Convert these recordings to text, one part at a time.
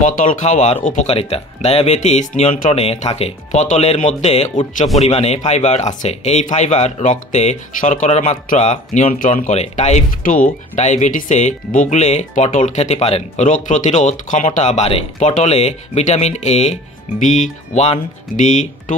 পটল খাওয়ার উপকারিতা। ডায়াবেটিস নিয়ন্ত্রণে থাকে। পটলের মধ্যে উচ্চ পরিমাণে ফাইবার আছে। এই ফাইবার রক্তে শর্করার মাত্রা নিয়ন্ত্রণ করে। টাইপ 2 ডায়াবেটিসে ভুগলে পটল খেতে পারেন। রোগ প্রতিরোধ ক্ষমতা বাড়ে। পটলে vitamin A, B1, B2,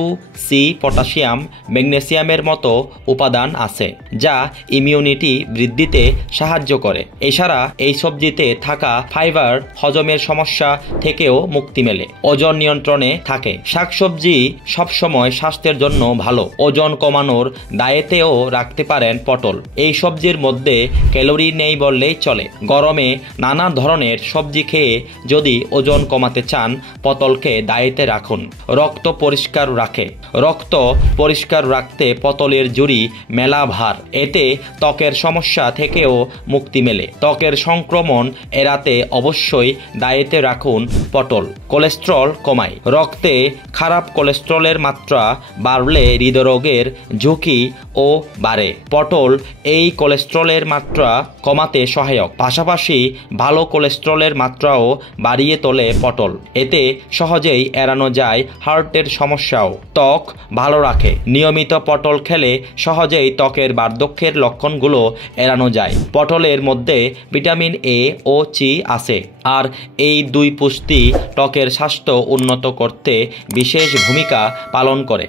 C, potassium, ম্যাগনেসিয়ামের মতো উপাদান আছে যা ইমিউনিটি বৃদ্ধিতে সাহায্য করে। এছাড়া এই সবজিতে থাকা ফাইবার হজমের সমস্যা থেকেও মুক্তি মেলে। ওজন নিয়ন্ত্রণে থাকে। শাকসবজি সবসময় স্বাস্থ্যের জন্য ভালো। ওজন কমানোর ডায়েটেও রাখতে পারেন পটল। এই সবজির মধ্যে ক্যালোরি নেই বললেই চলে। গরমে নানা ধরনের সবজি খেয়ে যদি ওজন কমাতে চান, পটলকে ডায়েটে রাখুন। রক্ত পরিষ্কার রাখে। রক্ত পরিষ্কার রাখতে পটলের জুড়ি মেলা ভার। এতে ত্বকের সমস্যা থেকেও মুক্তি মেলে। ত্বকের সংক্রমণ এড়াতে অবশ্যই ডায়েটে রাখুন পটল। কোলেস্টেরল কমায়। রক্তে খারাপ কোলেস্টেরলের মাত্রা বাড়লে হৃদরোগের ঝুঁকি ও বাড়ে। পটল এই কোলেস্টেরলের মাত্রা কমাতে সহায়ক। পাশাপাশি ভালো কোলেস্টেরলের মাত্রাও বাড়িয়ে তোলে পটল। এতে সহজেই এড়ানো যায় হার্টের সমস্যাও। ত্বক ভালো রাখে। নিয়মিত পটল খেলে সহজেই ত্বকের বার্ধক্যের লক্ষণগুলো এড়ানো যায়। পটলের মধ্যে ভিটামিন এ ও সি আছে, আর এই দুই পুষ্টি ত্বকের স্বাস্থ্য উন্নত করতে বিশেষ ভূমিকা পালন করে।